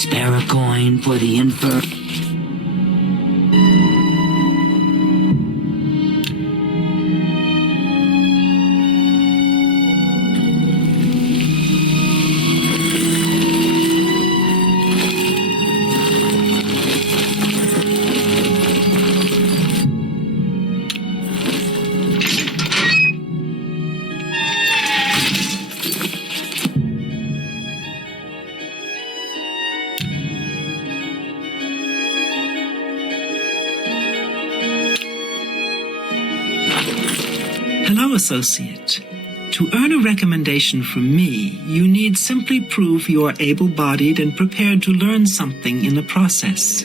Spare a coin for the infer... Hello, Associate. To earn a recommendation from me, you need simply prove you are able-bodied and prepared to learn something in the process.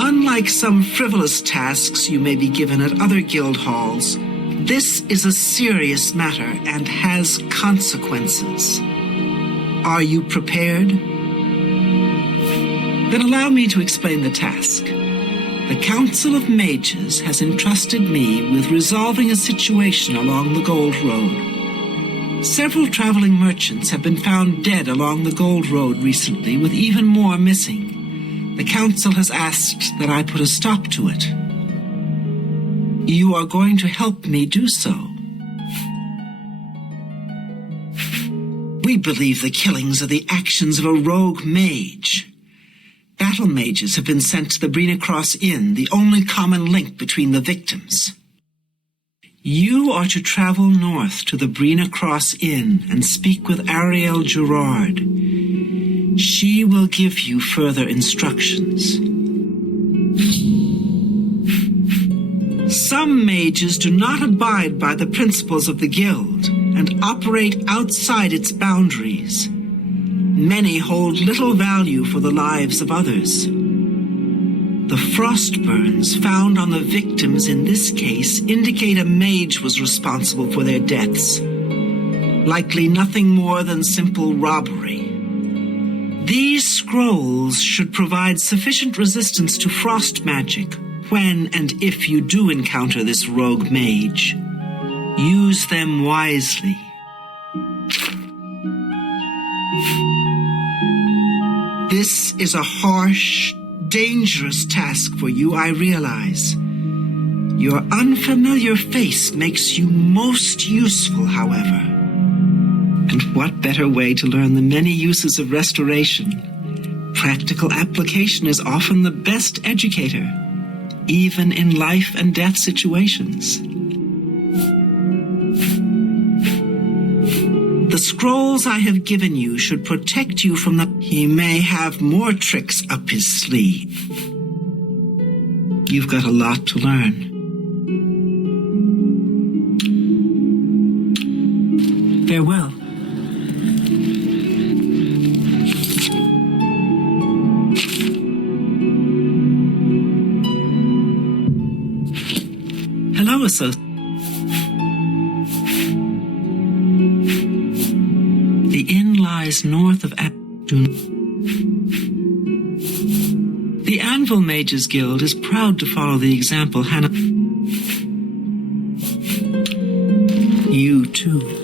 Unlike some frivolous tasks you may be given at other guild halls, this is a serious matter and has consequences. Are you prepared? Then allow me to explain the task. The Council of Mages has entrusted me with resolving a situation along the Gold Road. Several traveling merchants have been found dead along the Gold Road recently, with even more missing. The Council has asked that I put a stop to it. You are going to help me do so. We believe the killings are the actions of a rogue mage. Battle mages have been sent to the Brina Cross Inn, the only common link between the victims. You are to travel north to the Brina Cross Inn and speak with Ariel Gerard. She will give you further instructions. Some mages do not abide by the principles of the guild and operate outside its boundaries. Many hold little value for the lives of others. The frost burns found on the victims in this case indicate a mage was responsible for their deaths. Likely nothing more than simple robbery. These scrolls should provide sufficient resistance to frost magic when and if you do encounter this rogue mage. Use them wisely. This is a harsh, dangerous task for you, I realize. Your unfamiliar face makes you most useful, however. And what better way to learn the many uses of restoration? Practical application is often the best educator, even in life and death situations. The scrolls I have given you should protect you from the... He may have more tricks up his sleeve. You've got a lot to learn. Farewell. Hello, Associate. The inn lies north of Abdun. The Anvil Mages Guild is proud to follow the example Hannah. You too.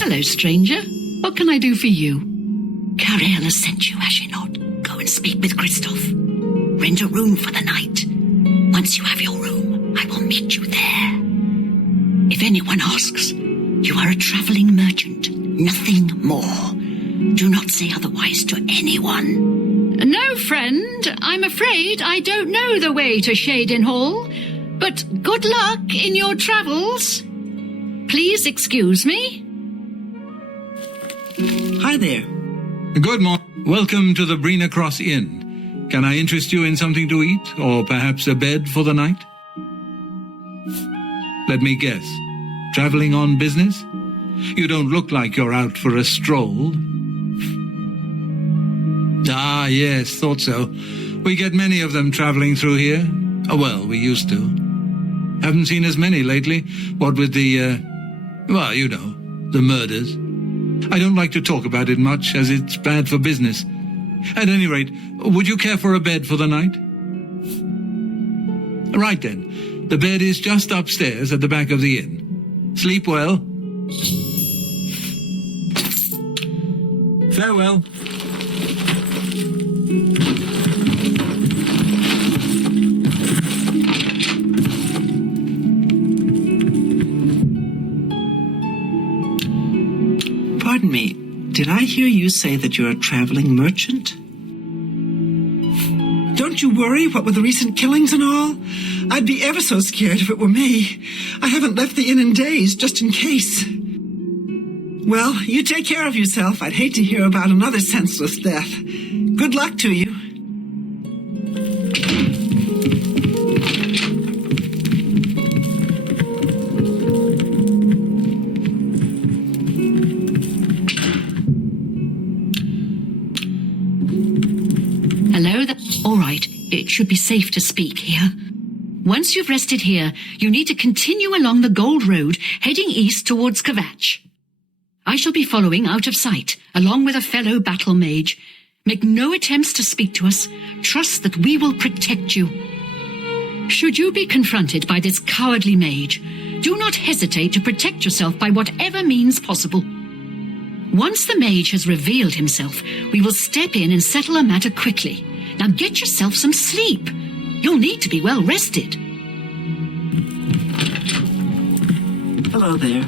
Hello, stranger. What can I do for you? Tamriel has sent you, has she not? Go and speak with Christoph. Rent a room for the night. Once you have your room, I will meet you there. If anyone asks, you are a traveling merchant, nothing more. Do not say otherwise to anyone. No, friend. I'm afraid I don't know the way to Shaden Hall. But good luck in your travels. Please excuse me. Hi there. Good morning. Welcome to the Brina Cross Inn. Can I interest you in something to eat, or perhaps a bed for the night? Let me guess. Traveling on business? You don't look like you're out for a stroll. Ah, yes, thought so. We get many of them traveling through here. Oh, well, we used to. Haven't seen as many lately. What with the, well, you know, the murders. I don't like to talk about it much, as it's bad for business. At any rate, would you care for a bed for the night? Right then. The bed is just upstairs at the back of the inn. Sleep well. Farewell. Pardon me, did I hear you say that you're a traveling merchant? Don't you worry, what with the recent killings and all? I'd be ever so scared if it were me. I haven't left the inn in days, just in case. Well, you take care of yourself. I'd hate to hear about another senseless death. Good luck to you. Hello there. All right, it should be safe to speak here. Once you've rested here, you need to continue along the Gold Road, heading east towards Kvatch. I shall be following out of sight, along with a fellow battle mage. Make no attempts to speak to us. Trust that we will protect you. Should you be confronted by this cowardly mage, do not hesitate to protect yourself by whatever means possible. Once the mage has revealed himself, we will step in and settle a matter quickly. Now get yourself some sleep. You'll need to be well rested. Hello there.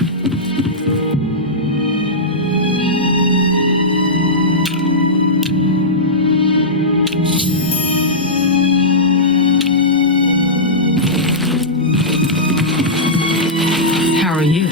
How are you?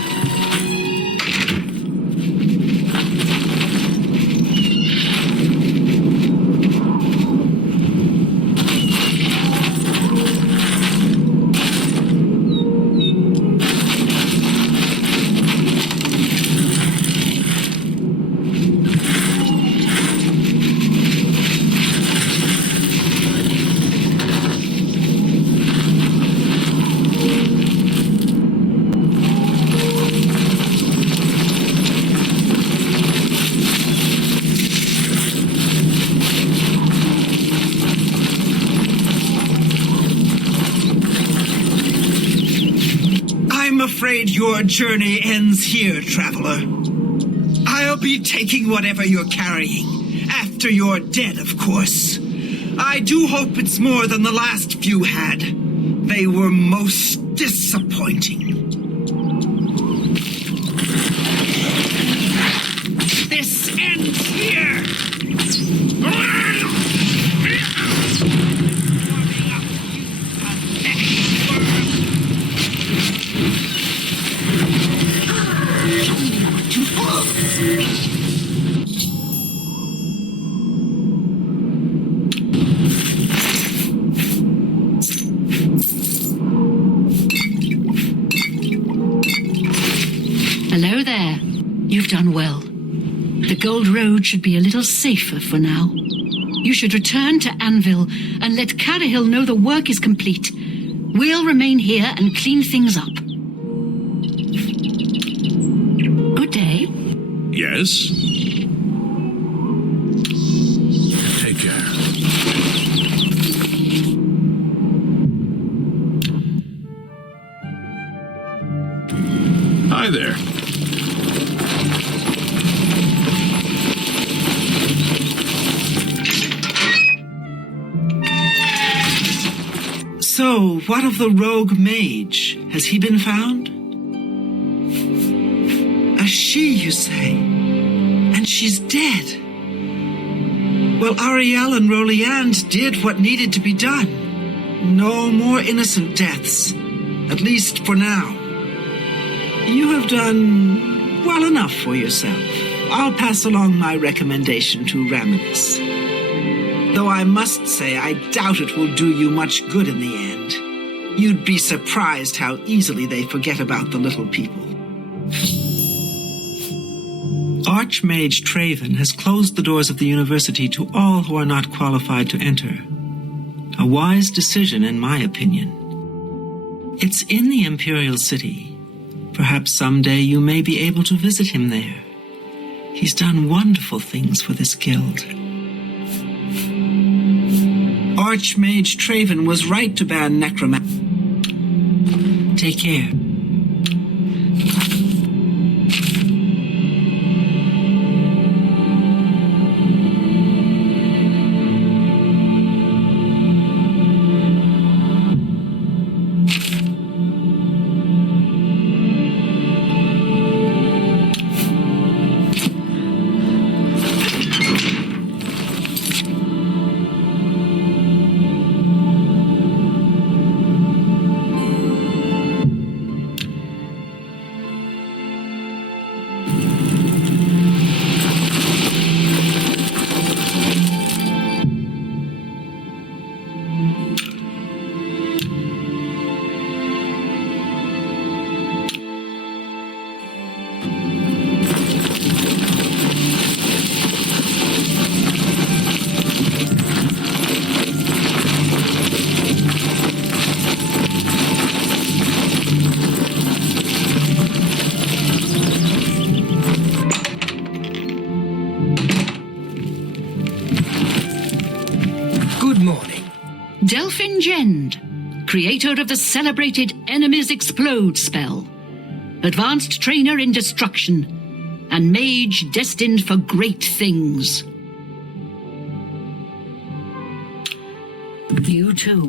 Your journey ends here, traveler. I'll be taking whatever you're carrying. After you're dead, of course. I do hope it's more than the last few had. They were most disappointing. This ends here! Hello there. You've done well. The Gold Road should be a little safer for now. You should return to Anvil and let Carahil know the work is complete. We'll remain here and clean things up. Good day. Yes? Take care. Hi there. So, what of the rogue mage? Has he been found? A she, you say? And she's dead. Well, Ariel and Roliand did what needed to be done. No more innocent deaths. At least for now. You have done well enough for yourself. I'll pass along my recommendation to Raminis. Though I must say, I doubt it will do you much good in the end. You'd be surprised how easily they forget about the little people. Archmage Traven has closed the doors of the university to all who are not qualified to enter. A wise decision, in my opinion. It's in the Imperial City. Perhaps someday you may be able to visit him there. He's done wonderful things for this guild. Archmage Traven was right to ban necromancy. Take care. Creator of the celebrated Enemies Explode spell, advanced trainer in destruction, and mage destined for great things. You too.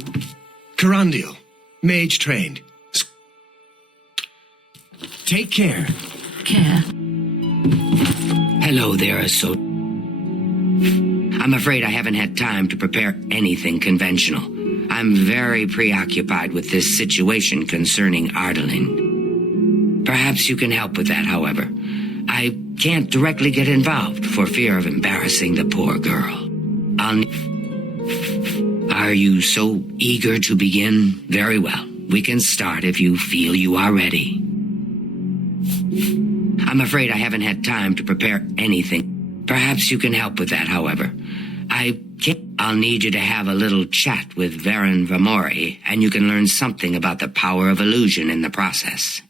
Carandial, mage trained. Take care. Care. Hello there, so... I'm afraid I haven't had time to prepare anything conventional. I'm very preoccupied with this situation concerning Ardaline. Perhaps you can help with that, however. I can't directly get involved for fear of embarrassing the poor girl. Are you so eager to begin? Very well. We can start if you feel you are ready. I'm afraid I haven't had time to prepare anything. Perhaps you can help with that, however. I'll need you to have a little chat with Varen Vamori, and you can learn something about the power of illusion in the process.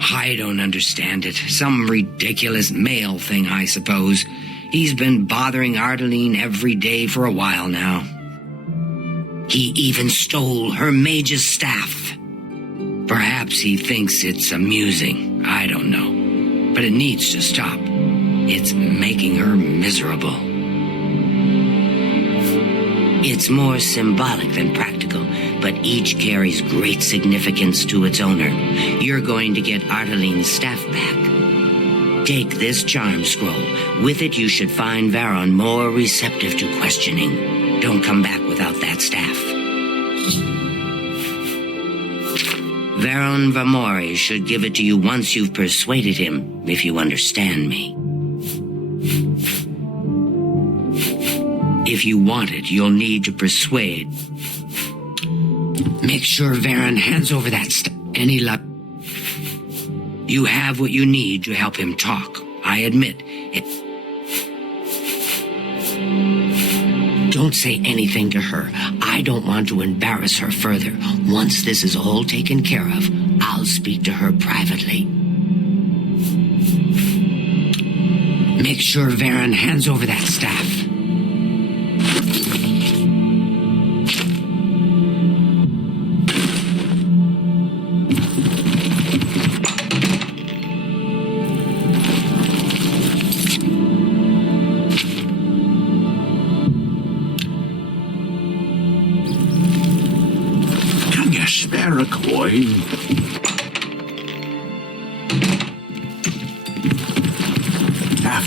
I don't understand it. Some ridiculous male thing, I suppose. He's been bothering Ardaline every day for a while now. He even stole her mage's staff. Perhaps he thinks it's amusing. I don't know. But it needs to stop. It's making her miserable. It's more symbolic than practical, but each carries great significance to its owner. You're going to get Ardaline's staff back. Take this charm scroll. With it, you should find Varon more receptive to questioning. Don't come back without that staff. Varon Vamori should give it to you once you've persuaded him, if you understand me. If you want it, you'll need to persuade. Make sure Varen hands over that stuff. Any luck? You have what you need to help him talk. I admit it. Don't say anything to her. I don't want to embarrass her further. Once this is all taken care of, I'll speak to her privately. Make sure Varen hands over that staff.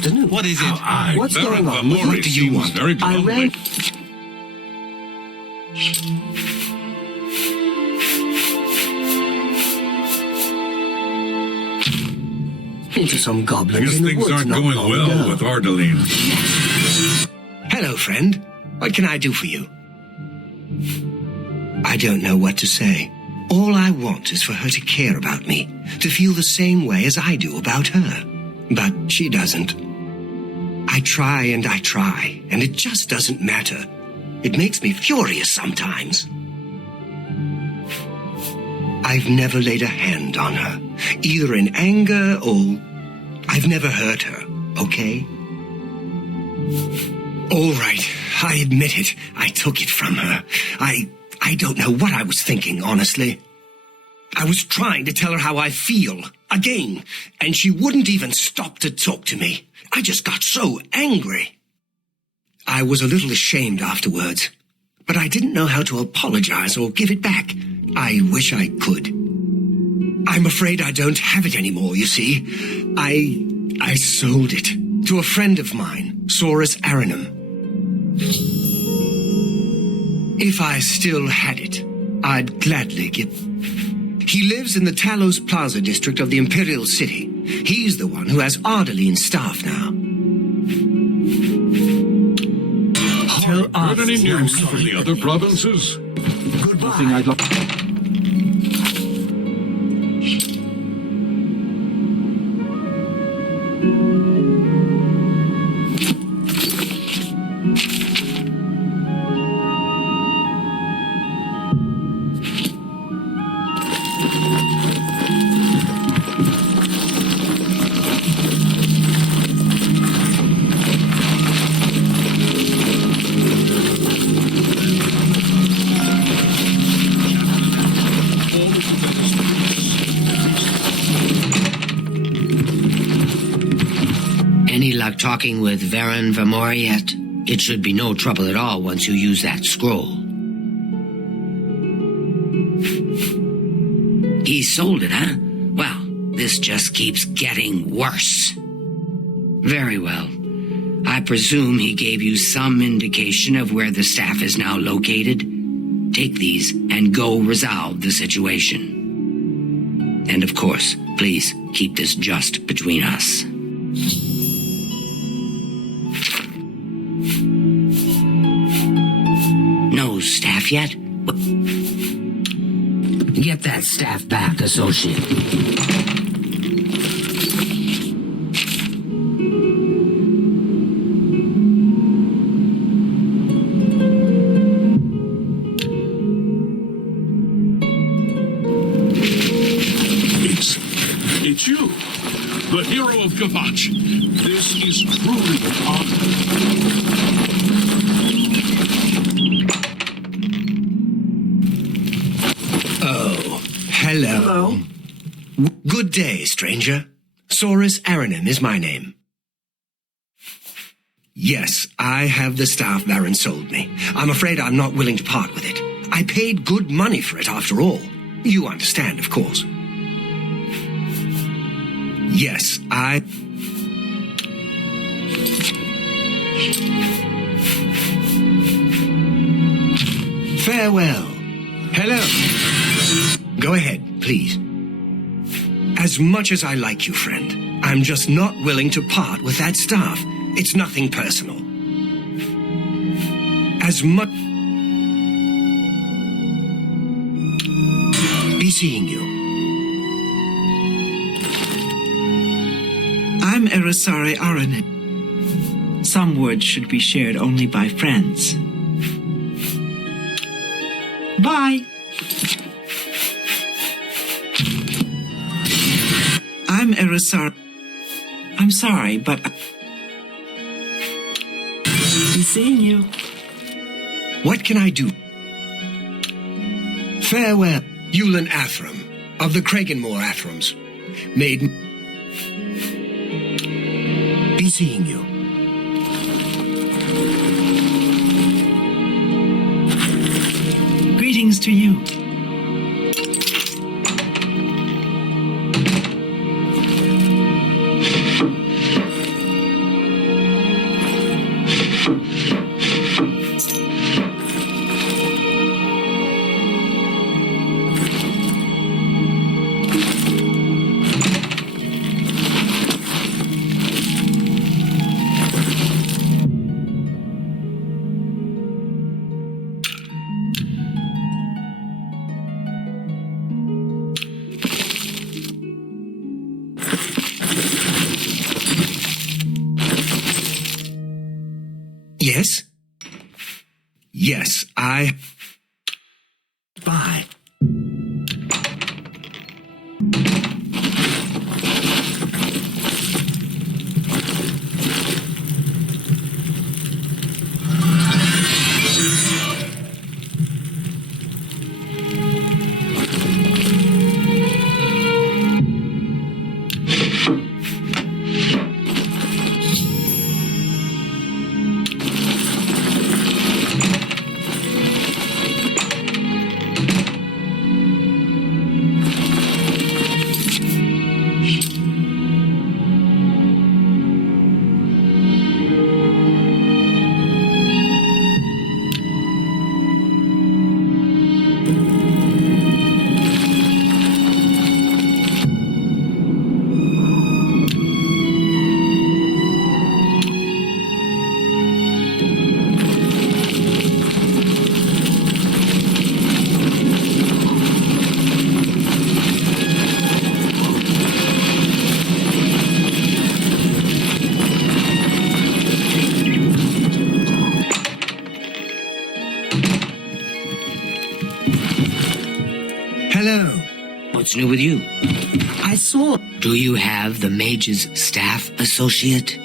afternoon. What is it? What's going on? What do you want? Very I ran into some goblins Guess in the things woods aren't not going long well ago. with Ardaline. Hello, friend. What can I do for you? I don't know what to say. All I want is for her to care about me, to feel the same way as I do about her. But she doesn't. I try, and it just doesn't matter. It makes me furious sometimes. I've never laid a hand on her, either in anger or... I've never hurt her, okay? All right, I admit it. I took it from her. I don't know what I was thinking, honestly. I was trying to tell her how I feel, again, and she wouldn't even stop to talk to me. I just got so angry. I was a little ashamed afterwards, but I didn't know how to apologize or give it back. I wish I could. I'm afraid I don't have it anymore, you see. I sold it to a friend of mine, Saurus Aranum. If I still had it, I'd gladly give... He lives in the Talos Plaza district of the Imperial city. He's the one who has Ardaline's staff now. Heard any news from the other provinces? Any luck talking with Varen Vamor yet? It should be no trouble at all once you use that scroll. He sold it, huh? Well, this just keeps getting worse. Very well. I presume he gave you some indication of where the staff is now located. Take these and go resolve the situation. And of course, please keep this just between us. No staff yet? Get that staff back, associate. It's you, the hero of Kavach. This is truly an honor. Hello. Good day, stranger. Saurus Aranum is my name. Yes, I have the staff Varen sold me. I'm afraid I'm not willing to part with it. I paid good money for it after all. You understand, of course. Yes, Farewell. Hello. Go ahead, please. As much as I like you, friend, I'm just not willing to part with that staff. It's nothing personal. As much... Be seeing you. I'm Erisare Aranin. Some words should be shared only by friends. Bye. I'm Erisare. I'm sorry, but... Be seeing you. What can I do? Farewell, Yulan Athram, of the Kraganmore Athrams. Made... Be seeing you. Greetings to you. Yes? Yes, Bye. Hello. What's new with you? I saw... Do you have the mage's staff, associate?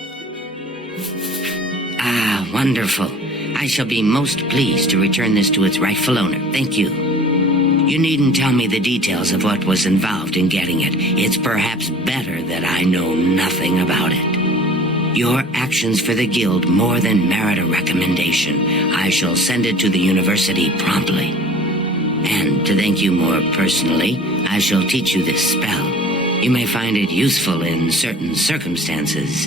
Ah, wonderful. I shall be most pleased to return this to its rightful owner. Thank you. You needn't tell me the details of what was involved in getting it. It's perhaps better that I know nothing about it. Your actions for the guild more than merit a recommendation. I shall send it to the university promptly. And to thank you more personally, I shall teach you this spell. You may find it useful in certain circumstances.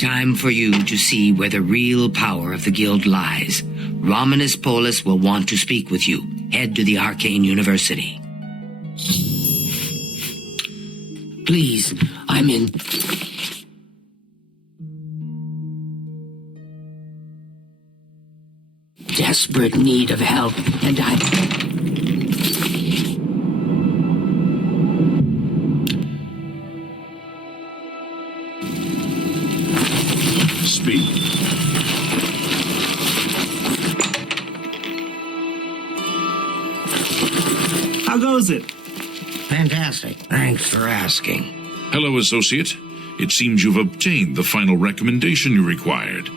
Time for you to see where the real power of the guild lies. Romanus Paulus will want to speak with you. Head to the Arcane University. Please, I'm in... desperate need of help, and Speak. How goes it? Fantastic. Thanks for asking. Hello, Associate. It seems you've obtained the final recommendation you required.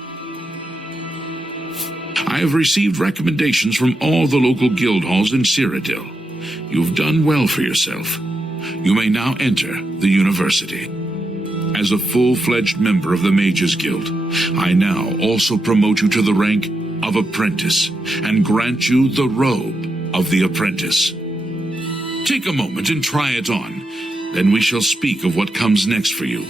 I have received recommendations from all the local guild halls in Cyrodiil. You've done well for yourself. You may now enter the university. As a full-fledged member of the Mages Guild, I now also promote you to the rank of apprentice and grant you the robe of the apprentice. Take a moment and try it on. Then we shall speak of what comes next for you.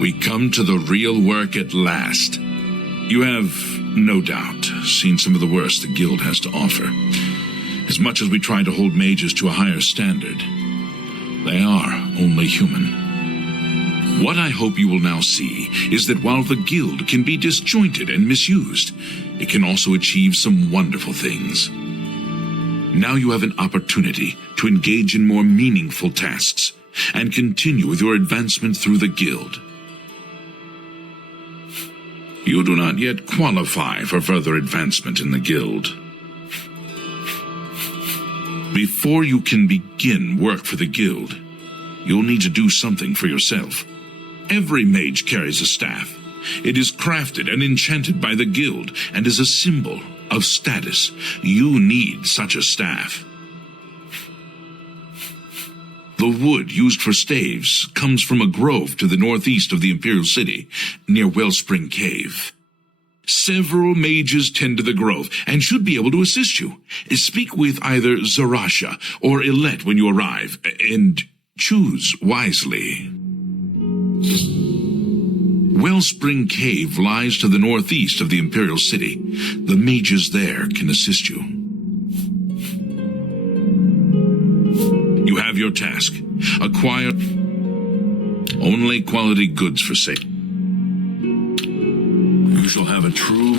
We come to the real work at last. You have, no doubt, seen some of the worst the guild has to offer. As much as we try to hold mages to a higher standard, they are only human. What I hope you will now see is that while the guild can be disjointed and misused, it can also achieve some wonderful things. Now you have an opportunity to engage in more meaningful tasks and continue with your advancement through the guild. You do not yet qualify for further advancement in the guild. Before you can begin work for the guild, you'll need to do something for yourself. Every mage carries a staff. It is crafted and enchanted by the guild and is a symbol of status. You need such a staff. The wood used for staves comes from a grove to the northeast of the Imperial city, near Wellspring Cave. Several mages tend to the grove and should be able to assist you. Speak with either Zarasha or Illet when you arrive, and choose wisely. Wellspring Cave lies to the northeast of the Imperial city. The mages there can assist you. You have your task. Acquire only quality goods for sale. shall have a true...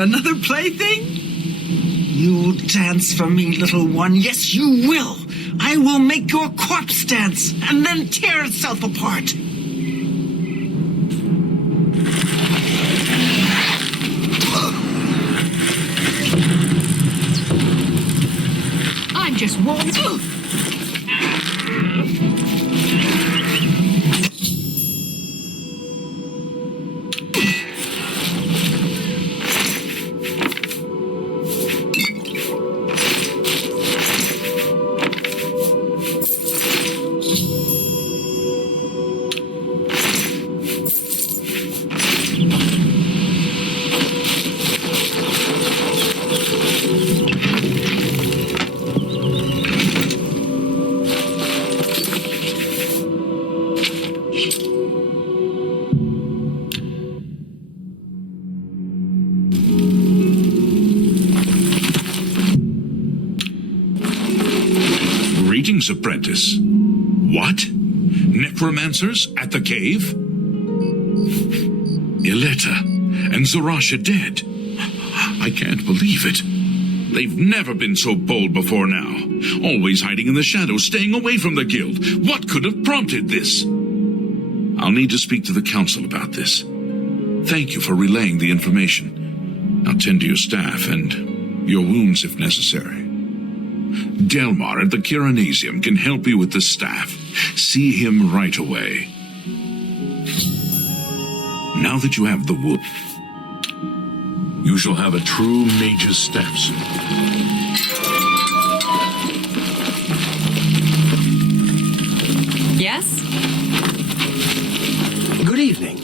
Another plaything? You'll dance for me, little one. Yes, you will. I will make your corpse dance and then tear itself apart. I'm just warm. Greetings, apprentice. What? Necromancers at the cave? Ileta and Zarasha dead. I can't believe it. They've never been so bold before now. Always hiding in the shadows, staying away from the guild. What could have prompted this? I'll need to speak to the council about this. Thank you for relaying the information. Now tend to your staff and your wounds if necessary. Delmar at the Kiranasium can help you with the staff. See him right away. Now that you have the wood, you shall have a true mage's steps. Yes? Good evening.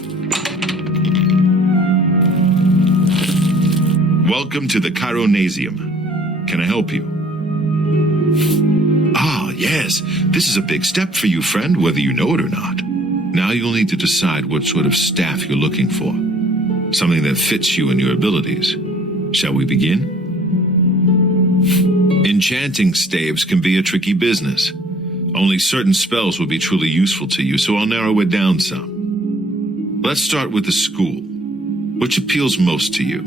Welcome to the Chironasium. Can I help you? Ah, yes. This is a big step for you, friend, whether you know it or not. Now you'll need to decide what sort of staff you're looking for. Something that fits you and your abilities. Shall we begin? Enchanting staves can be a tricky business. Only certain spells will be truly useful to you, so I'll narrow it down some. Let's start with the school. Which appeals most to you?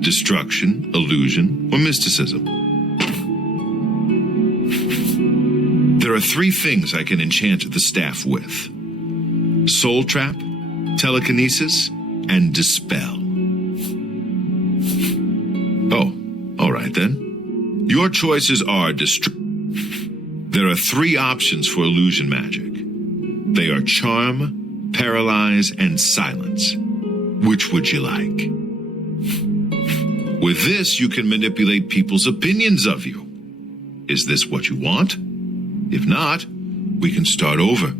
Destruction, illusion, or mysticism? There are 3 things I can enchant the staff with. Soul Trap, Telekinesis, and Dispel. Oh, all right then. Your choices are There are 3 options for illusion magic. They are Charm, Paralyze, and Silence. Which would you like? With this, you can manipulate people's opinions of you. Is this what you want? If not, we can start over.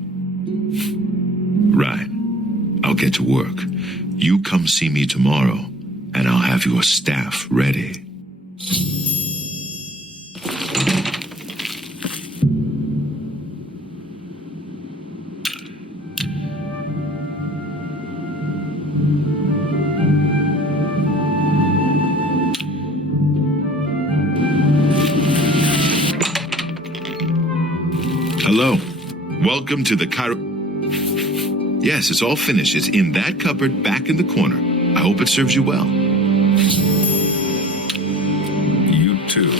Right. I'll get to work. You come see me tomorrow, and I'll have your staff ready. Hello. Welcome to the Yes, it's all finished. It's in that cupboard back in the corner. I hope it serves you well. You too.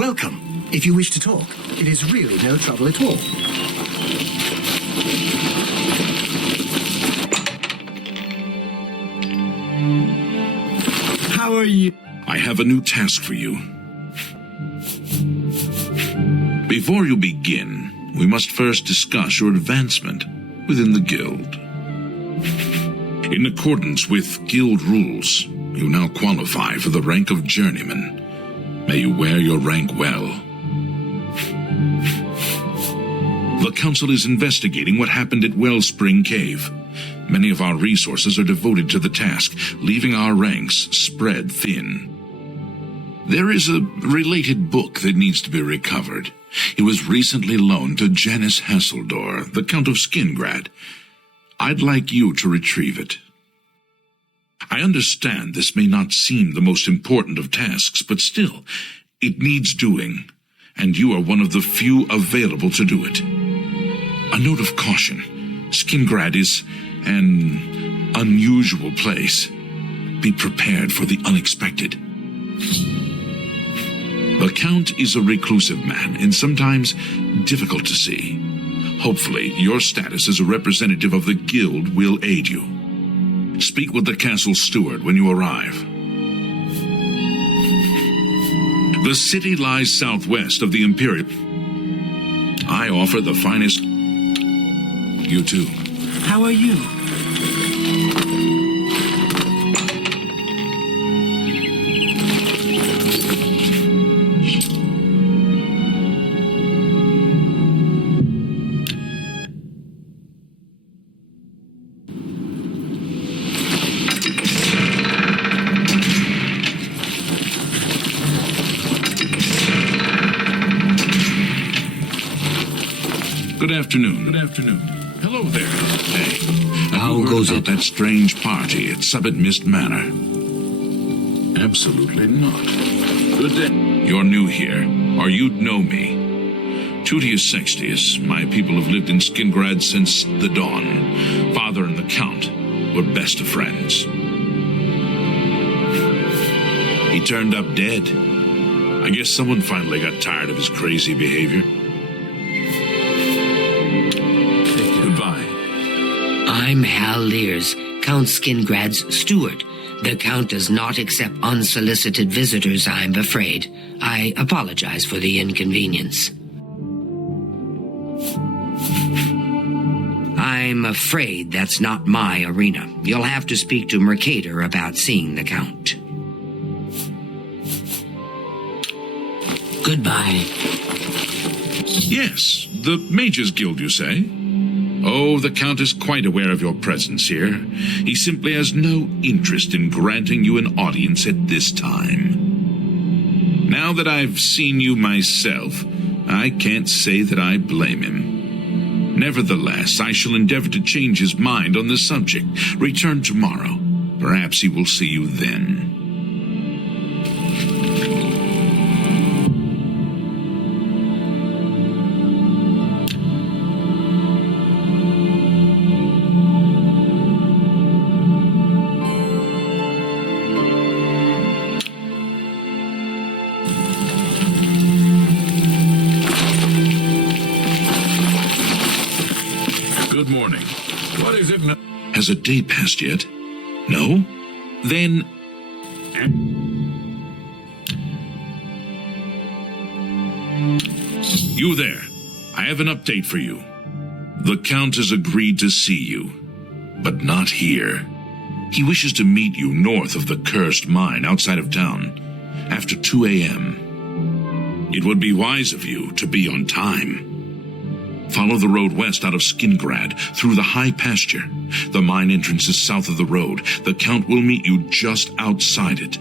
Welcome. If you wish to talk, it is really no trouble at all. How are you? I have a new task for you. Before you begin, we must first discuss your advancement within the guild. In accordance with guild rules, you now qualify for the rank of journeyman. May you wear your rank well. The council is investigating what happened at Wellspring Cave. Many of our resources are devoted to the task, leaving our ranks spread thin. There is a related book that needs to be recovered. It was recently loaned to Janice Hasseldor, the Count of Skingrad. I'd like you to retrieve it. I understand this may not seem the most important of tasks, but still, it needs doing, and you are one of the few available to do it. A note of caution. Skingrad is an unusual place. Be prepared for the unexpected. The Count is a reclusive man and sometimes difficult to see. Hopefully, your status as a representative of the guild will aid you. Speak with the castle steward when you arrive. The city lies southwest of the Imperial. I offer the finest... You too. How are you? Good afternoon. Good afternoon. Hello there. Hey. How goes it? That strange party at Summit Mist Manor. Absolutely not. Good day. You're new here, or you'd know me. Tutius Sextius, my people have lived in Skingrad since the dawn. Father and the Count were best of friends. He turned up dead. I guess someone finally got tired of his crazy behavior. Goodbye. I'm Hal Lears, Count Skingrad's steward. The Count does not accept unsolicited visitors, I'm afraid. I apologize for the inconvenience. I'm afraid that's not my arena. You'll have to speak to Mercator about seeing the Count. Goodbye. Yes, the Mages Guild, you say? Oh, the Count is quite aware of your presence here. He simply has no interest in granting you an audience at this time. Now that I've seen you myself, I can't say that I blame him. Nevertheless, I shall endeavor to change his mind on the subject. Return tomorrow. Perhaps he will see you then. Good morning. What is it now? Has a day passed yet? No? Then... You there. I have an update for you. The Count has agreed to see you, but not here. He wishes to meet you north of the cursed mine outside of town, after 2 a.m. It would be wise of you to be on time. Follow the road west out of Skingrad, through the high pasture. The mine entrance is south of the road. The Count will meet you just outside it.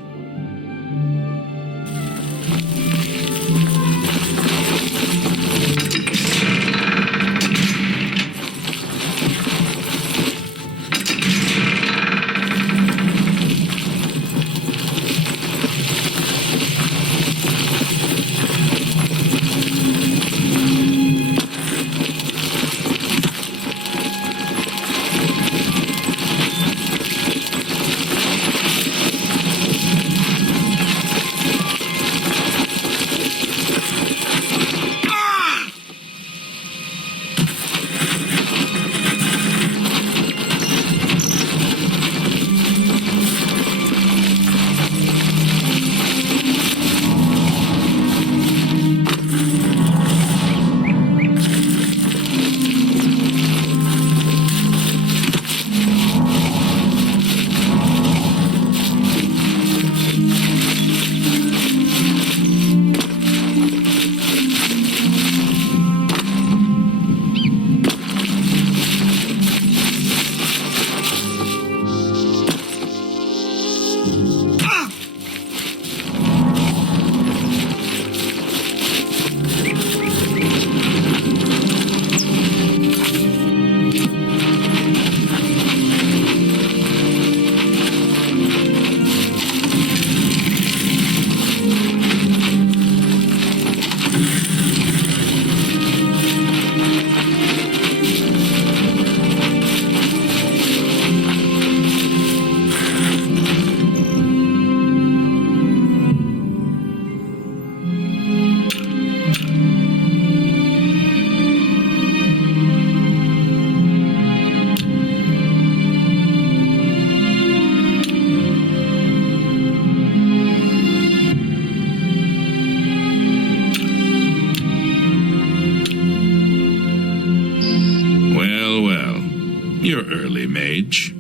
mage.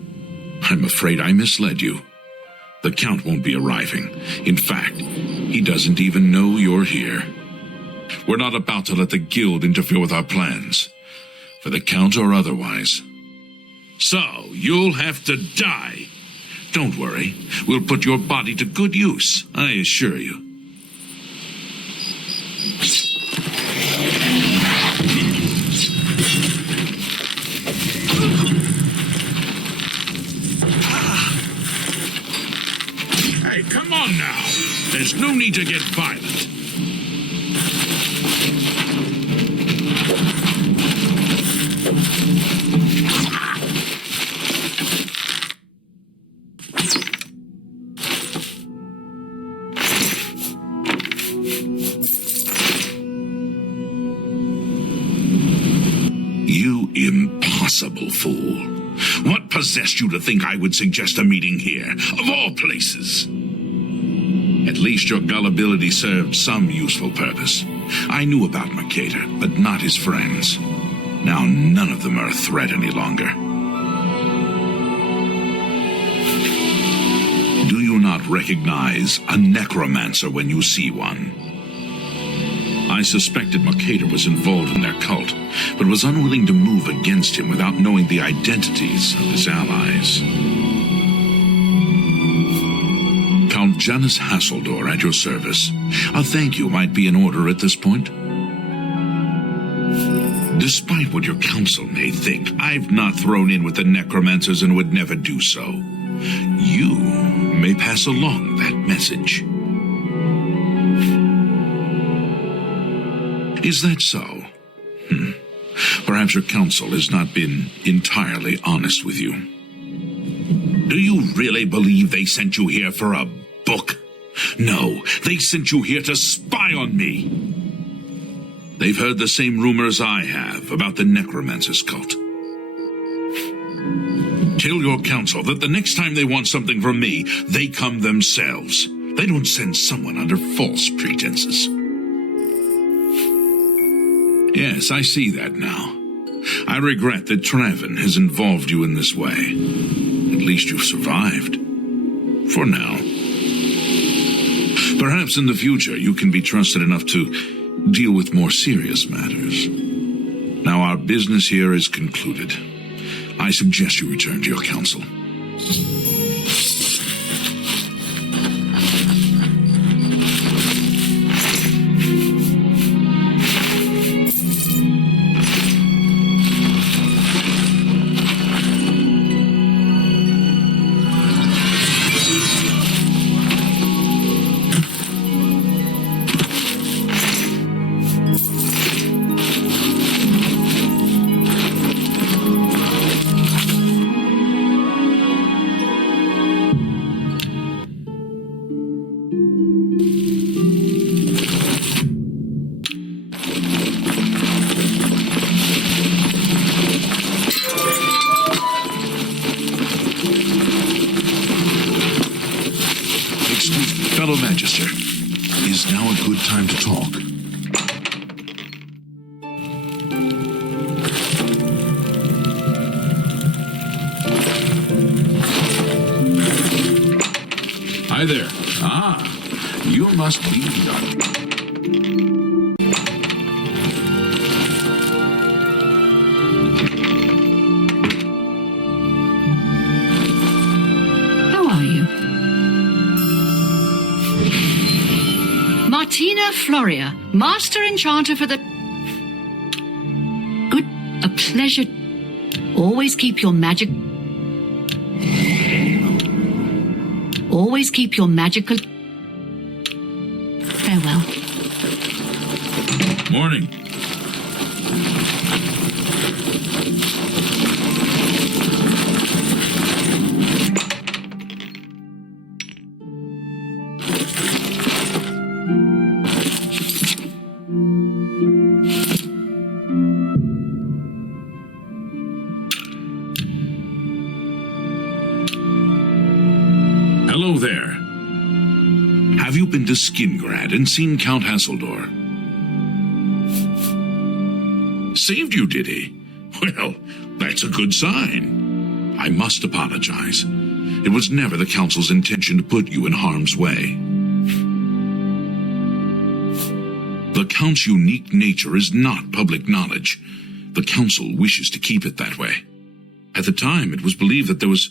I'm afraid I misled you. The Count won't be arriving. In fact, he doesn't even know you're here. We're not about to let the Guild interfere with our plans, for the Count or otherwise. So, you'll have to die. Don't worry, we'll put your body to good use, I assure you. Hey, come on now. There's no need to get violent. You impossible fool. What possessed you to think I would suggest a meeting here, of all places? At least your gullibility served some useful purpose. I knew about Mercator, but not his friends. Now none of them are a threat any longer. Do you not recognize a necromancer when you see one? I suspected Mercator was involved in their cult, but was unwilling to move against him without knowing the identities of his allies. Count Janus Hasseldor at your service. A thank you might be in order at this point. Despite what your council may think, I've not thrown in with the necromancers and would never do so. You may pass along that message. Is that so? Perhaps your council has not been entirely honest with you. Do you really believe they sent you here for a book? No, they sent you here to spy on me. They've heard the same rumors I have about the necromancer's cult. Tell your council that the next time they want something from me, they come themselves. They don't send someone under false pretenses. Yes, I see that now. I regret that Traven has involved you in this way. At least you've survived. For now. Perhaps in the future you can be trusted enough to deal with more serious matters. Now our business here is concluded. I suggest you return to your council. Fellow Magister, is now a good time to talk? Hi there. Ah, you must be How are you? Martina Floria, Master Enchanter for the... Good, a pleasure. Always keep your magic... Always keep your magical... Farewell. Morning. Hello there. Have you been to Skingrad and seen Count Hasseldor? Saved you, did he? Well, that's a good sign. I must apologize. It was never the Council's intention to put you in harm's way. The Count's unique nature is not public knowledge. The Council wishes to keep it that way. At the time, it was believed that there was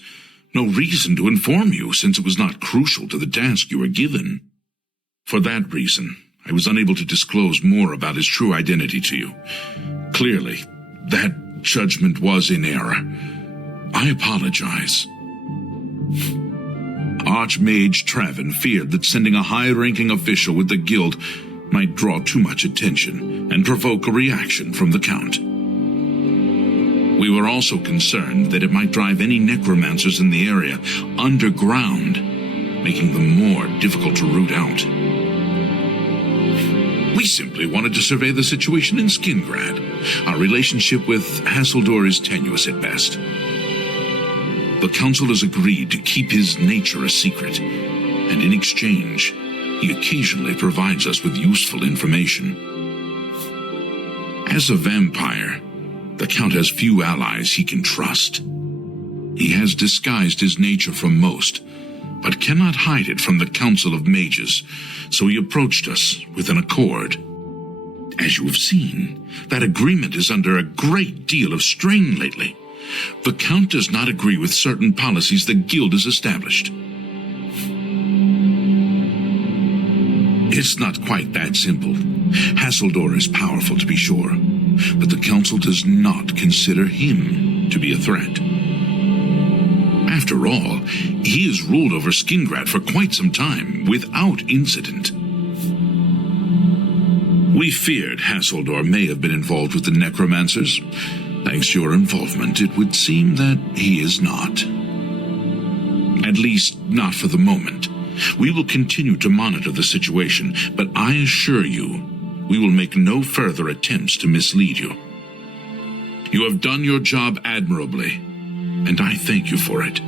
no reason to inform you, since it was not crucial to the task you were given. For that reason, I was unable to disclose more about his true identity to you. Clearly, that judgment was in error. I apologize. Archmage Traven feared that sending a high-ranking official with the guild might draw too much attention and provoke a reaction from the Count. We were also concerned that it might drive any necromancers in the area underground, making them more difficult to root out. We simply wanted to survey the situation in Skingrad. Our relationship with Hasseldor is tenuous at best. The Council has agreed to keep his nature a secret, and in exchange, he occasionally provides us with useful information. As a vampire, the Count has few allies he can trust. He has disguised his nature from most, but cannot hide it from the Council of Mages, so he approached us with an accord. As you have seen, that agreement is under a great deal of strain lately. The Count does not agree with certain policies the Guild has established. It's not quite that simple. Hasseldor is powerful, to be sure, but the Council does not consider him to be a threat. After all, he has ruled over Skingrad for quite some time, without incident. We feared Hasseldor may have been involved with the necromancers. Thanks to your involvement, it would seem that he is not. At least, not for the moment. We will continue to monitor the situation, but I assure you, we will make no further attempts to mislead you. You have done your job admirably, and I thank you for it.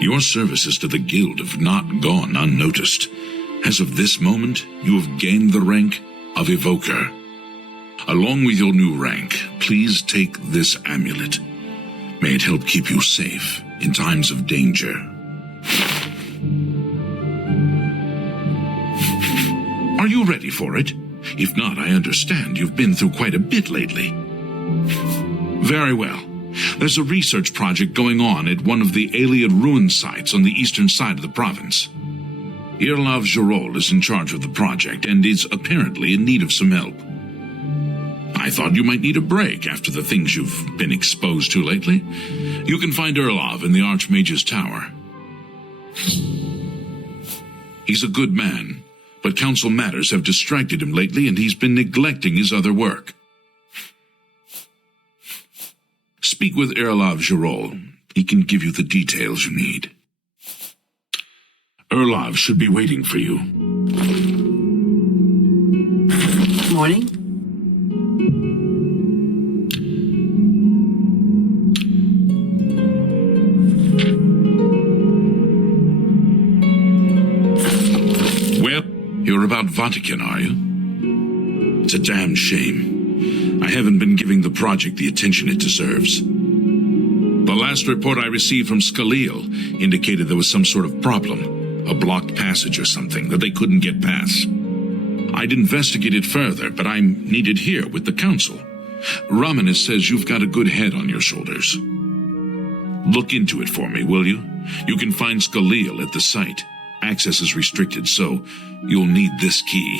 Your services to the Guild have not gone unnoticed. As of this moment, you have gained the rank of Evoker. Along with your new rank, please take this amulet. May it help keep you safe in times of danger. Are you ready for it? If not, I understand you've been through quite a bit lately. Very well. There's a research project going on at one of the Alien ruin sites on the eastern side of the province. Irlav Jarol is in charge of the project and is apparently in need of some help. I thought you might need a break after the things you've been exposed to lately. You can find Irlav in the Archmage's Tower. He's a good man, but council matters have distracted him lately and he's been neglecting his other work. Speak with Irlav Jarol. He can give you the details you need. Irlav should be waiting for you. Morning. Well, you're about Vahtacen, are you? It's a damn shame. I haven't been giving the project the attention it deserves. The last report I received from Skaliel indicated there was some sort of problem. A blocked passage or something that they couldn't get past. I'd investigated further, but I'm needed here with the council. Ramanis says you've got a good head on your shoulders. Look into it for me, will you? You can find Skaliel at the site. Access is restricted, so you'll need this key.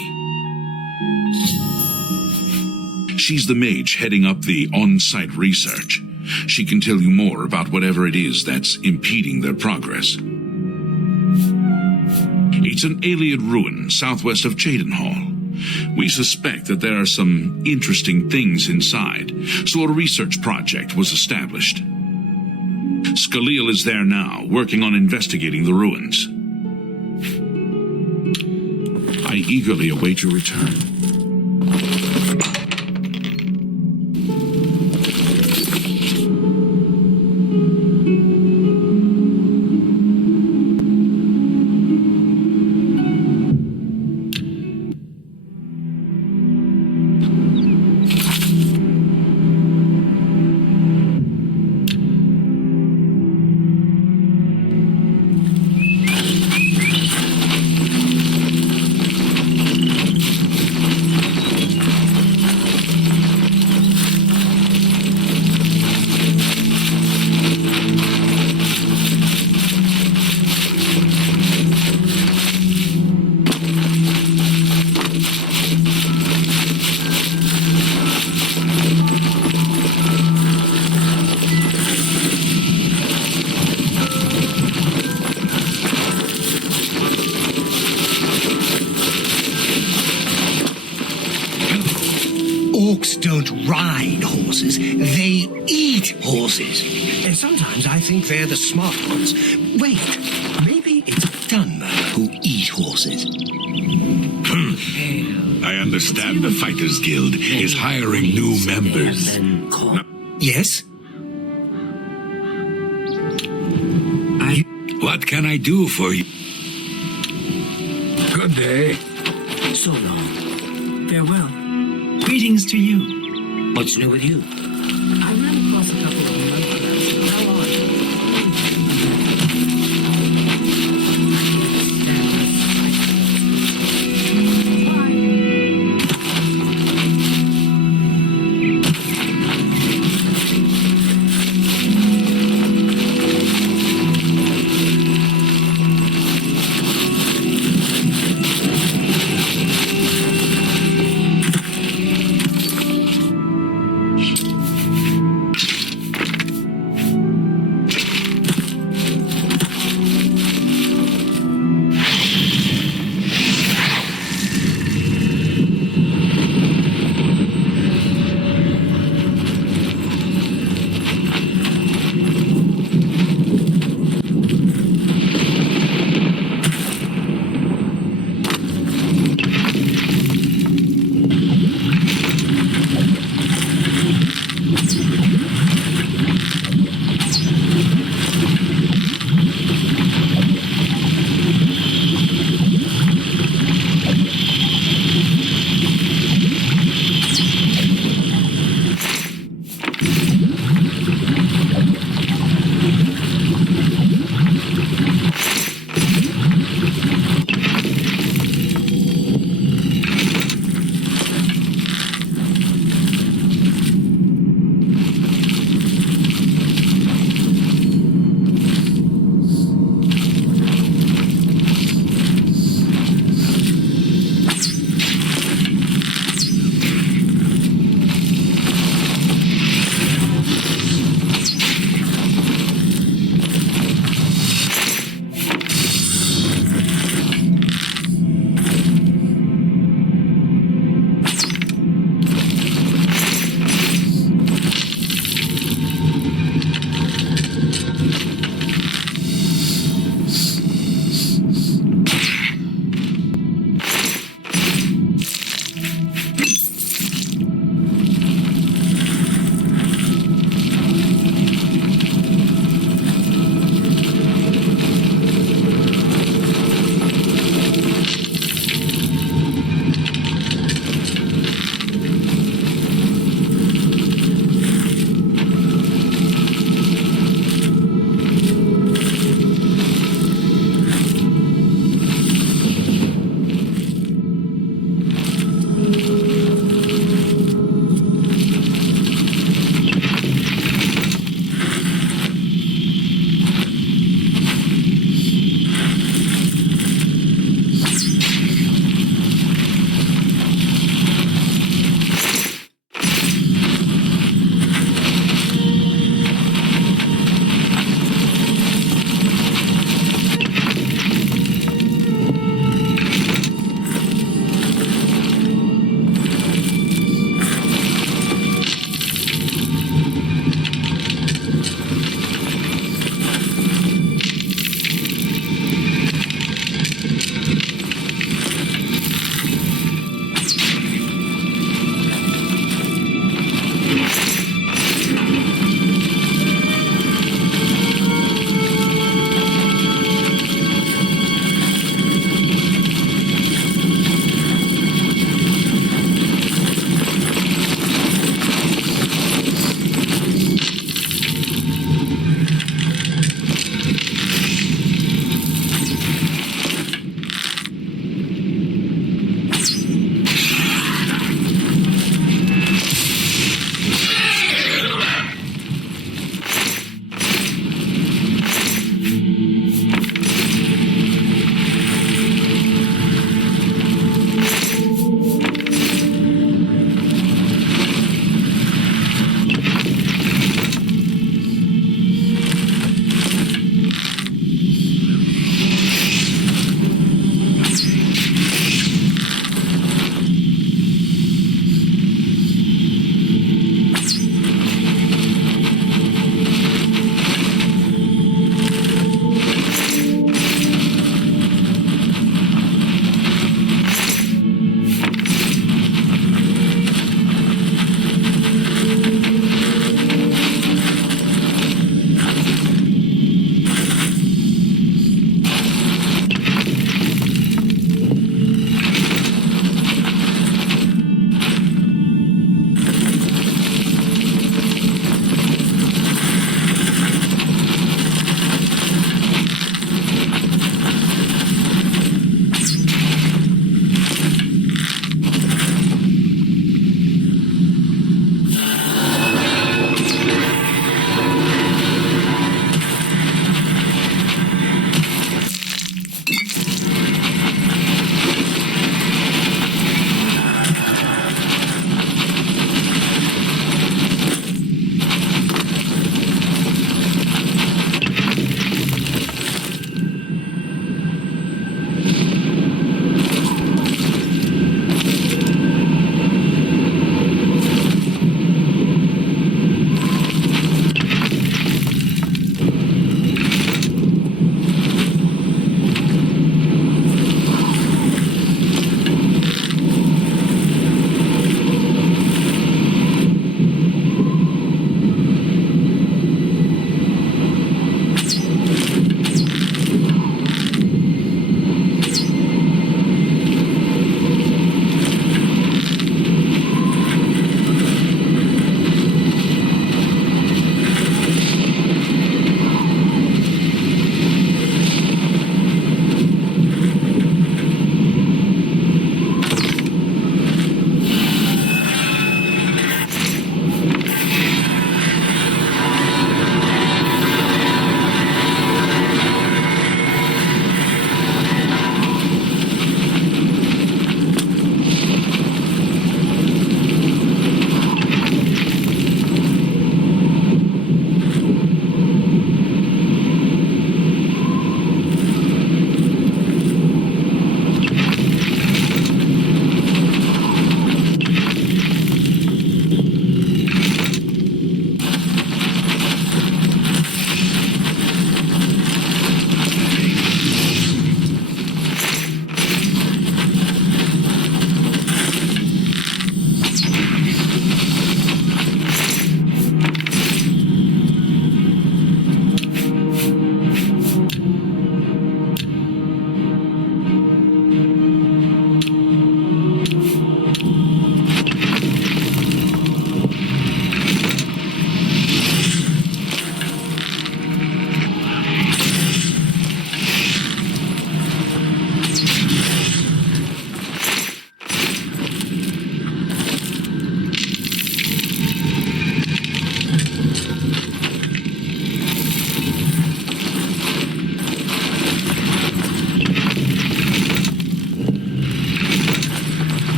She's the mage heading up the on-site research. She can tell you more about whatever it is that's impeding their progress. It's an alien ruin southwest of Chedenhall. We suspect that there are some interesting things inside, so a research project was established. Skaliel is there now, working on investigating the ruins. I eagerly await your return. Orcs don't ride horses, they eat horses. And sometimes I think they're the smart ones. Wait, maybe it's Dunmer who eat horses. I understand the Fighters Guild is hiring new members. Yes? What can I do for you? Good day. So long. Farewell. Greetings to you. What's new with you? I ran across a couple of unravelers. How are you?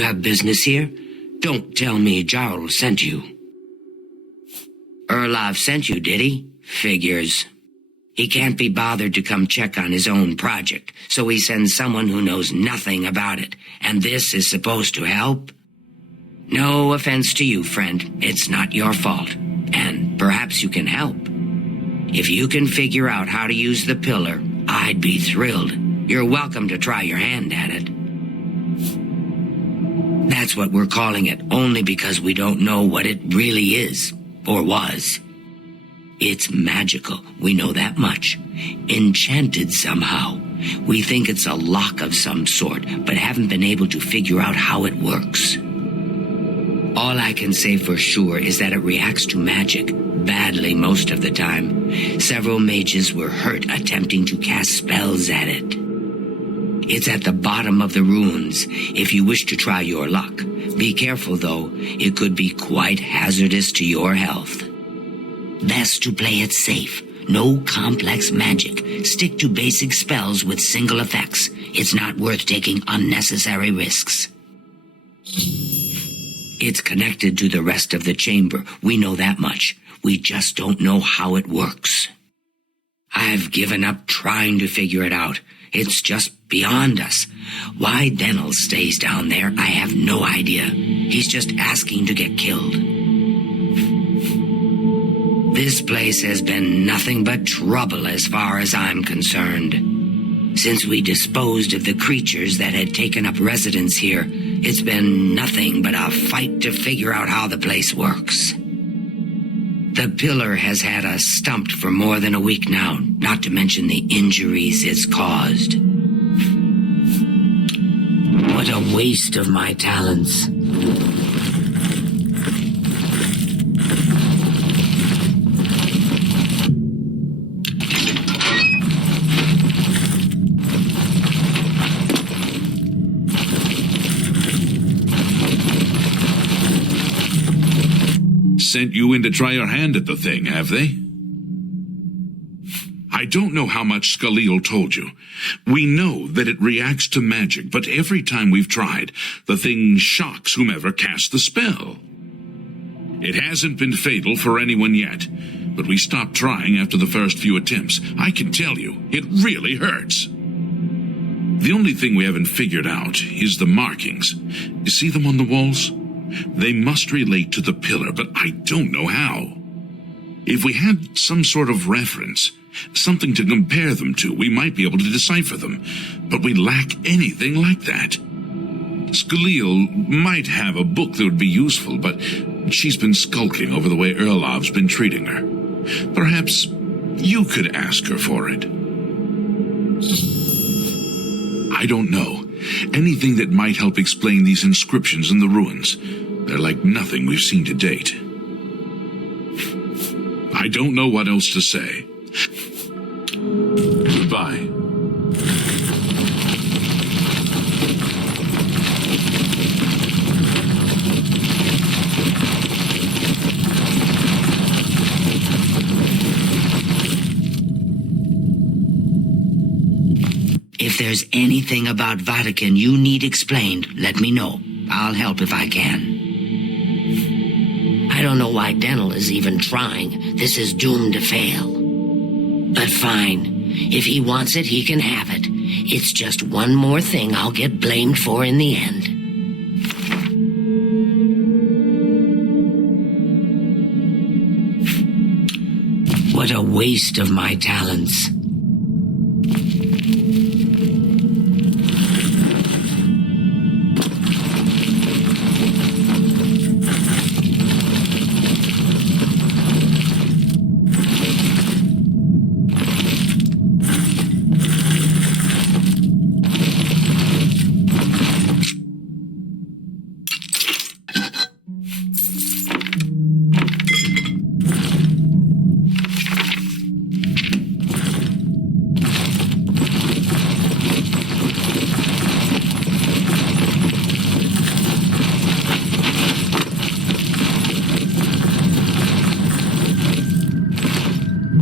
You have business here? Don't tell me Jarl sent you. Erlov sent you, did he? Figures. He can't be bothered to come check on his own project, so he sends someone who knows nothing about it, and this is supposed to help? No offense to you, friend. It's not your fault, and perhaps you can help. If you can figure out how to use the pillar, I'd be thrilled. You're welcome to try your hand at it. That's what we're calling it, only because we don't know what it really is, or was. It's magical, we know that much. Enchanted somehow. We think it's a lock of some sort, but haven't been able to figure out how it works. All I can say for sure is that it reacts to magic, badly most of the time. Several mages were hurt attempting to cast spells at it. It's at the bottom of the ruins, if you wish to try your luck. Be careful, though. It could be quite hazardous to your health. Best to play it safe. No complex magic. Stick to basic spells with single effects. It's not worth taking unnecessary risks. It's connected to the rest of the chamber. We know that much. We just don't know how it works. I've given up trying to figure it out. It's just beyond us. Why Denel stays down there, I have no idea. He's just asking to get killed. This place has been nothing but trouble as far as I'm concerned. Since we disposed of the creatures that had taken up residence here, it's been nothing but a fight to figure out how the place works. The pillar has had us stumped for more than a week now, not to mention the injuries it's caused. What a waste of my talents. Sent you in to try your hand at the thing, have they? I don't know how much Skalil told you. We know that it reacts to magic, but every time we've tried, the thing shocks whomever cast the spell. It hasn't been fatal for anyone yet, but we stopped trying after the first few attempts. I can tell you, it really hurts. The only thing we haven't figured out is the markings. You see them on the walls? They must relate to the pillar, but I don't know how. If we had some sort of reference, something to compare them to, we might be able to decipher them, but we lack anything like that. Skalil might have a book that would be useful, but she's been skulking over the way Erlov's been treating her. Perhaps you could ask her for it. I don't know. Anything that might help explain these inscriptions in the ruins. They're like nothing we've seen to date. I don't know what else to say. Goodbye. If there's anything about Vahtacen you need explained, let me know. I'll help if I can. I don't know why Denel is even trying. This is doomed to fail. But fine. If he wants it, he can have it. It's just one more thing I'll get blamed for in the end. What a waste of my talents.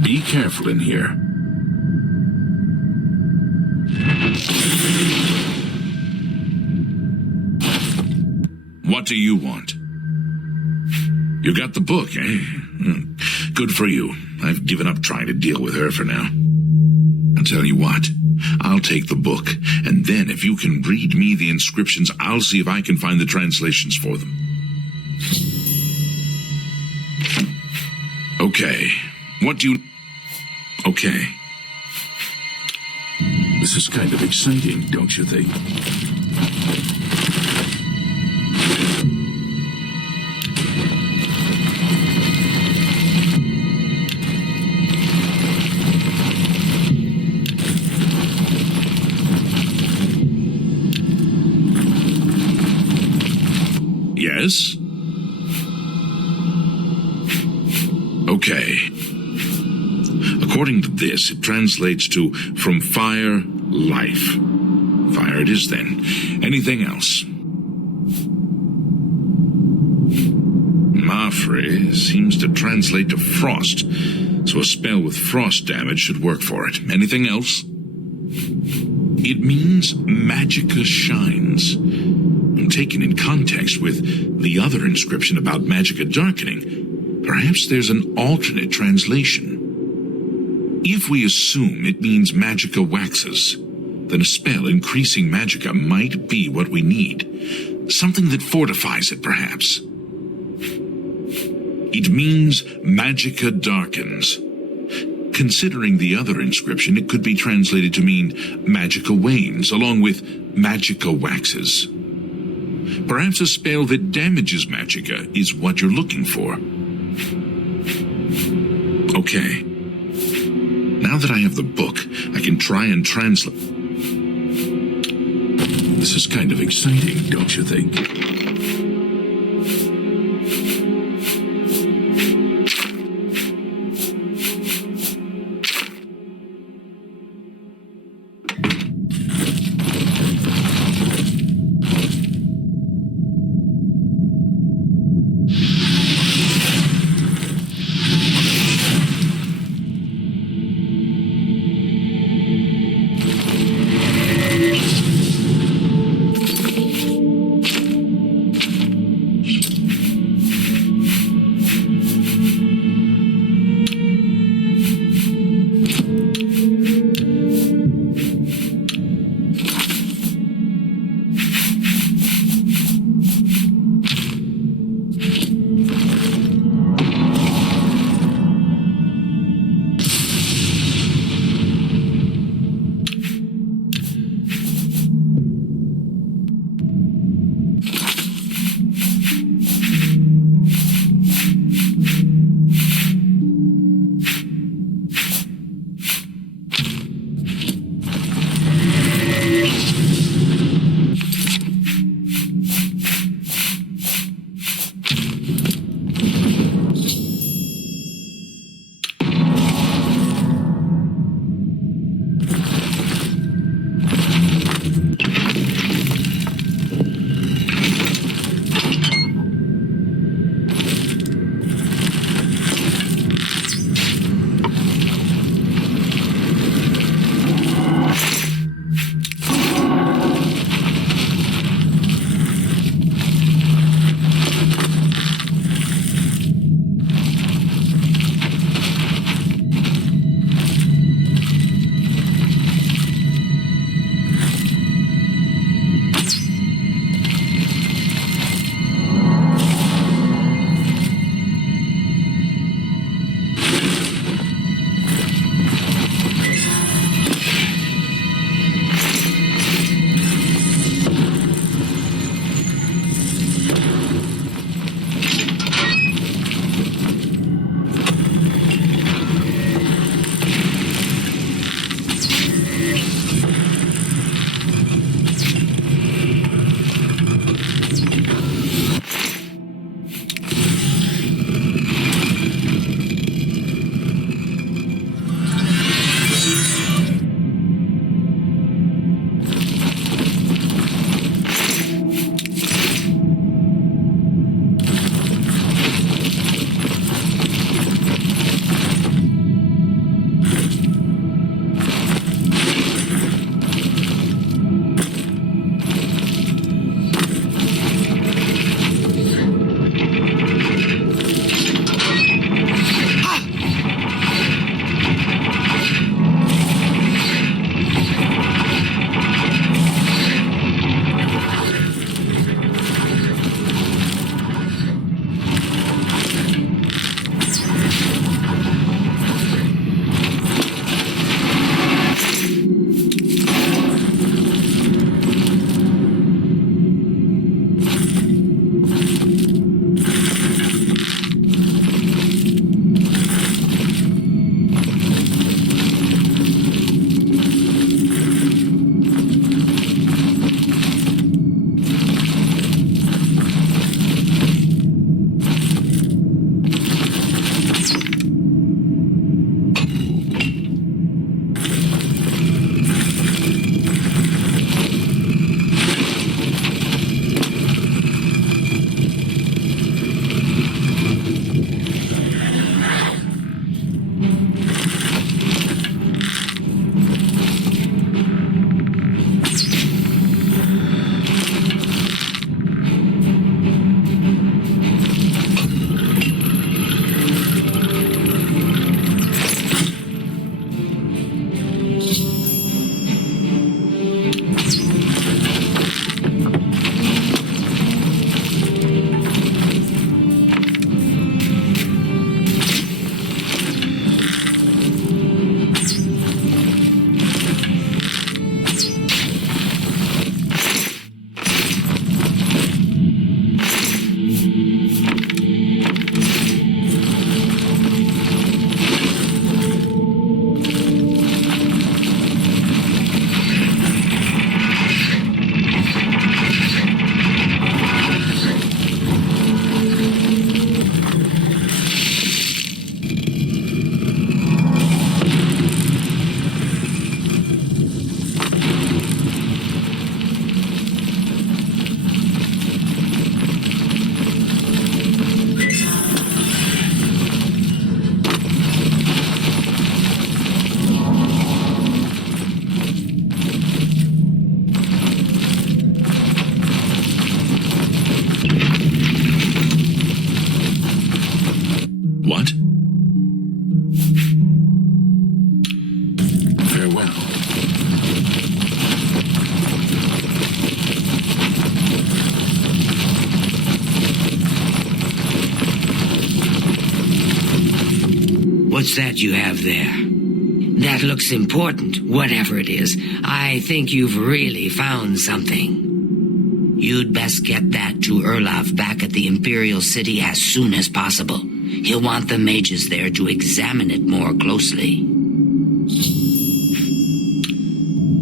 Be careful in here. What do you want? You got the book, eh? Good for you. I've given up trying to deal with her for now. I'll tell you what. I'll take the book, and then if you can read me the inscriptions, I'll see if I can find the translations for them. Okay. What do you... Okay. This is kind of exciting, don't you think? Yes? Okay. According to this, it translates to from fire, life. Fire it is then. Anything else? Mafre seems to translate to frost, so a spell with frost damage should work for it. Anything else? It means magicka shines. And taken in context with the other inscription about magicka darkening, perhaps there's an alternate translation. If we assume it means magicka waxes, then a spell increasing magicka might be what we need. Something that fortifies it, perhaps. It means magicka darkens. Considering the other inscription, it could be translated to mean magicka wanes, along with magicka waxes. Perhaps a spell that damages magicka is what you're looking for. Okay. Now that I have the book, I can try and translate. This is kind of exciting, don't you think? What's that you have there? That looks important, whatever it is. I think you've really found something. You'd best get that to Erlaf back at the Imperial City as soon as possible. He'll want the mages there to examine it more closely.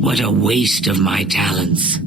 What a waste of my talents.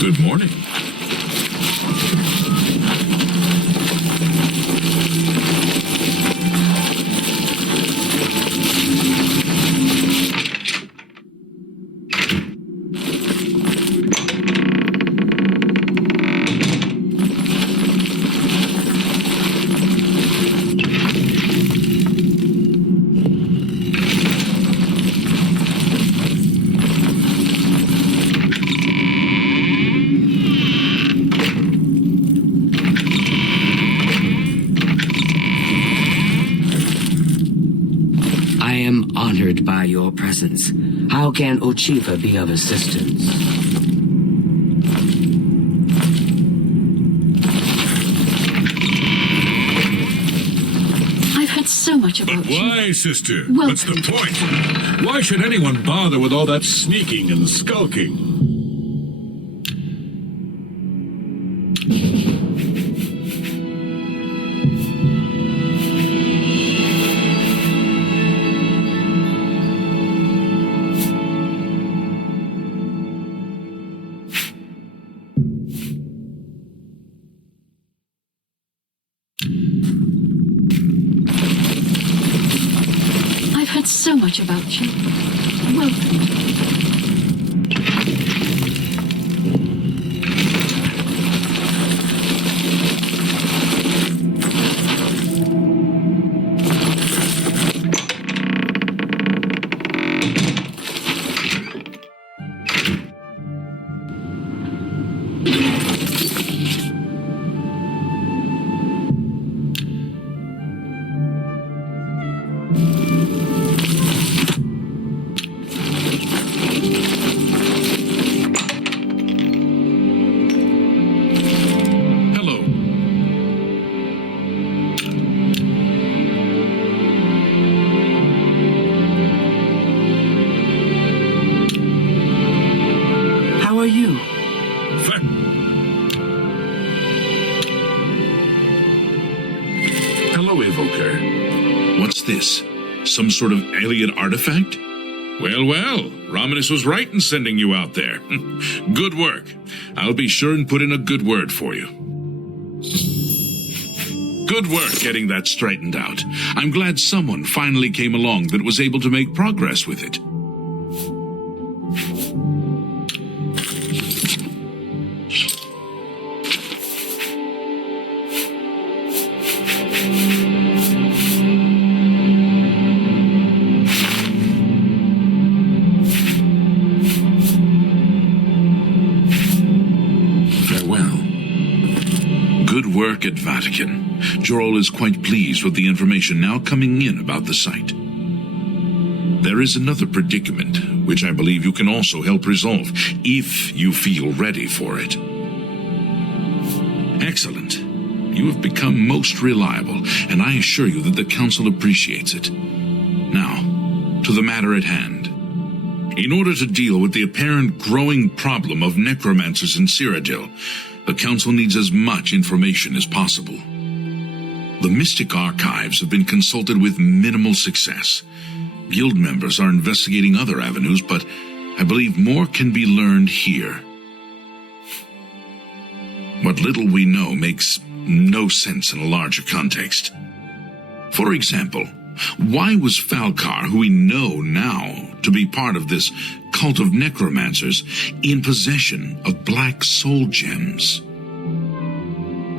Good morning. By your presence, how can Ochifa be of assistance? I've heard so much about you. Why, sister? Welcome. What's the point? Why should anyone bother with all that sneaking and skulking? So much about you. Welcome. What's this? Some sort of alien artifact? Well, well, Romanus was right in sending you out there. Good work. I'll be sure and put in a good word for you. Good work getting that straightened out. I'm glad someone finally came along that was able to make progress with it. Good work at Vahtacen. Jorl is quite pleased with the information now coming in about the site. There is another predicament, which I believe you can also help resolve, if you feel ready for it. Excellent. You have become most reliable, and I assure you that the Council appreciates it. Now, to the matter at hand. In order to deal with the apparent growing problem of necromancers in Cyrodiil, the Council needs as much information as possible. The Mystic Archives have been consulted with minimal success. Guild members are investigating other avenues, but I believe more can be learned here. What little we know makes no sense in a larger context. For example, why was Falcar, who we know now to be part of this cult of necromancers, in possession of black soul gems?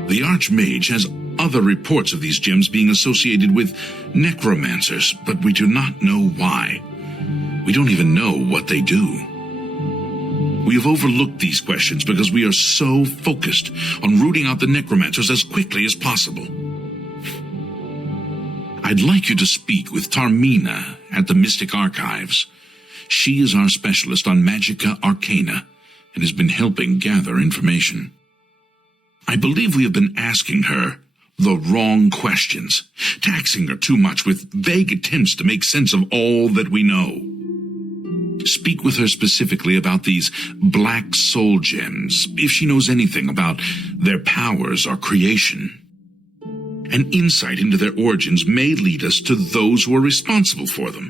The Archmage has other reports of these gems being associated with necromancers, but we do not know why. We don't even know what they do. We have overlooked these questions because we are so focused on rooting out the necromancers as quickly as possible. I'd like you to speak with Tarmina at the Mystic Archives. She is our specialist on Magica Arcana and has been helping gather information. I believe we have been asking her the wrong questions, taxing her too much with vague attempts to make sense of all that we know. Speak with her specifically about these black soul gems, if she knows anything about their powers or creation. An insight into their origins may lead us to those who are responsible for them.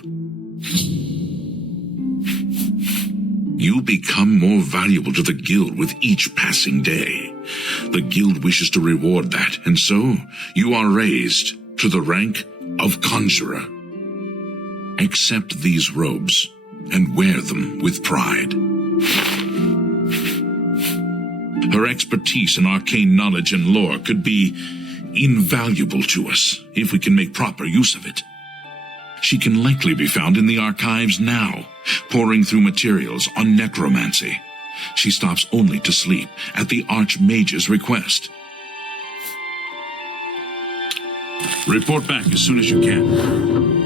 You become more valuable to the Guild with each passing day. The Guild wishes to reward that, and so you are raised to the rank of Conjurer. Accept these robes and wear them with pride. Her expertise in arcane knowledge and lore could be invaluable to us if we can make proper use of it. She can likely be found in the archives now, poring through materials on necromancy. She stops only to sleep at the Archmage's request. Report back as soon as you can.